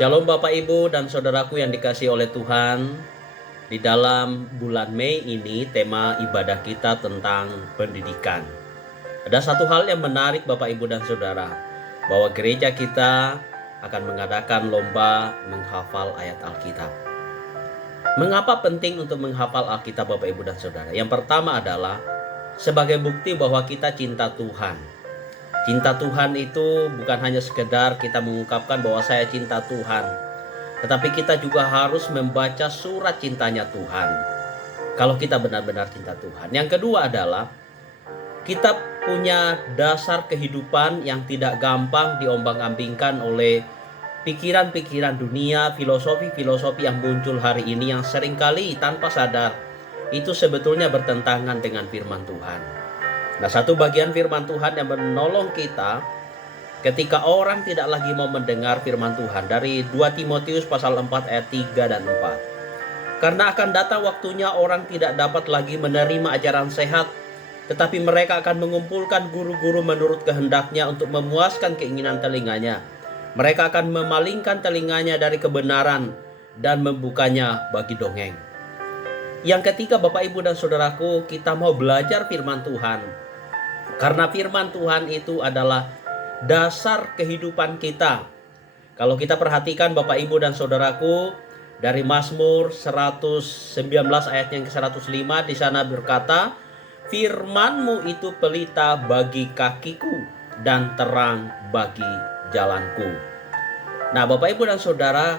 Shalom Bapak Ibu dan Saudaraku yang dikasihi oleh Tuhan. Di dalam bulan Mei ini tema ibadah kita tentang pendidikan. Ada satu hal yang menarik Bapak Ibu dan Saudara, bahwa gereja kita akan mengadakan lomba menghafal ayat Alkitab. Mengapa penting untuk menghafal Alkitab Bapak Ibu dan Saudara? Yang pertama adalah sebagai bukti bahwa kita cinta Tuhan. Cinta Tuhan itu bukan hanya sekedar kita mengungkapkan bahwa saya cinta Tuhan, tetapi kita juga harus membaca surat cintanya Tuhan kalau kita benar-benar cinta Tuhan. Yang kedua adalah kita punya dasar kehidupan yang tidak gampang diombang-ambingkan oleh pikiran-pikiran dunia, filosofi-filosofi yang muncul hari ini yang seringkali tanpa sadar itu sebetulnya bertentangan dengan firman Tuhan. Nah, satu bagian firman Tuhan yang menolong kita ketika orang tidak lagi mau mendengar firman Tuhan dari 2 Timotius pasal 4 ayat 3 dan 4. Karena akan datang waktunya orang tidak dapat lagi menerima ajaran sehat, tetapi mereka akan mengumpulkan guru-guru menurut kehendaknya untuk memuaskan keinginan telinganya. Mereka akan memalingkan telinganya dari kebenaran dan membukanya bagi dongeng. Yang ketiga Bapak Ibu dan Saudaraku, kita mau belajar firman Tuhan. Karena firman Tuhan itu adalah dasar kehidupan kita. Kalau kita perhatikan Bapak Ibu dan Saudaraku, dari Mazmur 119 ayat yang ke-105 di sana berkata, "Firman-Mu itu pelita bagi kakiku dan terang bagi jalanku." Nah, Bapak Ibu dan Saudara,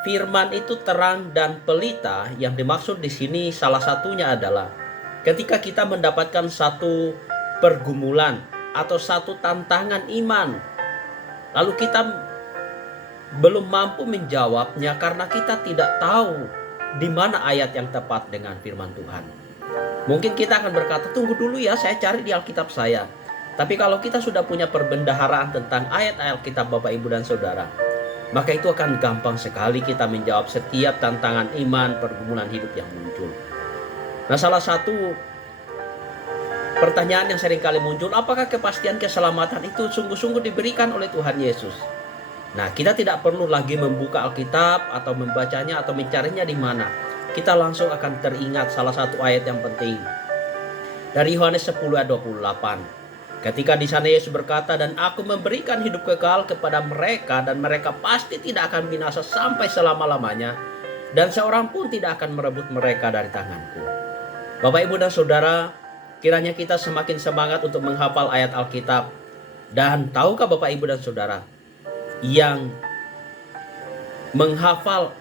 firman itu terang dan pelita. Yang dimaksud di sini salah satunya adalah ketika kita mendapatkan satu pergumulan atau satu tantangan iman, lalu kita belum mampu menjawabnya karena kita tidak tahu di mana ayat yang tepat dengan firman Tuhan. Mungkin kita akan berkata, tunggu dulu ya, saya cari di Alkitab saya. Tapi kalau kita sudah punya perbendaharaan tentang ayat-ayat Alkitab Bapak Ibu dan Saudara, maka itu akan gampang sekali kita menjawab setiap tantangan iman, pergumulan hidup yang muncul. Nah, salah satu pertanyaan yang sering kali muncul, apakah kepastian keselamatan itu sungguh-sungguh diberikan oleh Tuhan Yesus? Nah, kita tidak perlu lagi membuka Alkitab atau membacanya atau mencarinya di mana. Kita langsung akan teringat salah satu ayat yang penting. Dari Yohanes 10 ayat 28. Ketika di sana Yesus berkata, "Dan aku memberikan hidup kekal kepada mereka dan mereka pasti tidak akan binasa sampai selama-lamanya, dan seorang pun tidak akan merebut mereka dari tanganku." Bapak Ibu dan Saudara, kiranya kita semakin semangat untuk menghafal ayat Alkitab. Dan tahukah Bapak Ibu dan Saudara, yang menghafal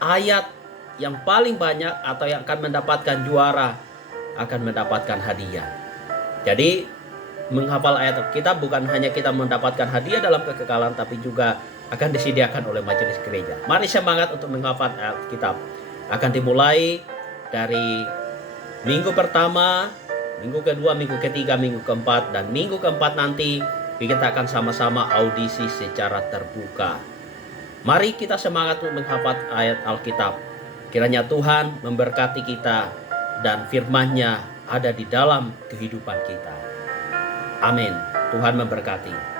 ayat yang paling banyak atau yang akan mendapatkan juara akan mendapatkan hadiah. Jadi menghafal ayat Alkitab bukan hanya kita mendapatkan hadiah dalam kekekalan, tapi juga akan disediakan oleh majelis gereja. Mari semangat untuk menghafal ayat Alkitab. Akan dimulai dari minggu pertama, minggu kedua, minggu ketiga, minggu keempat, dan minggu keempat nanti kita akan sama-sama audisi secara terbuka. Mari kita semangat untuk menghafal ayat Alkitab. Kiranya Tuhan memberkati kita dan firman-Nya ada di dalam kehidupan kita. Amin. Tuhan memberkati.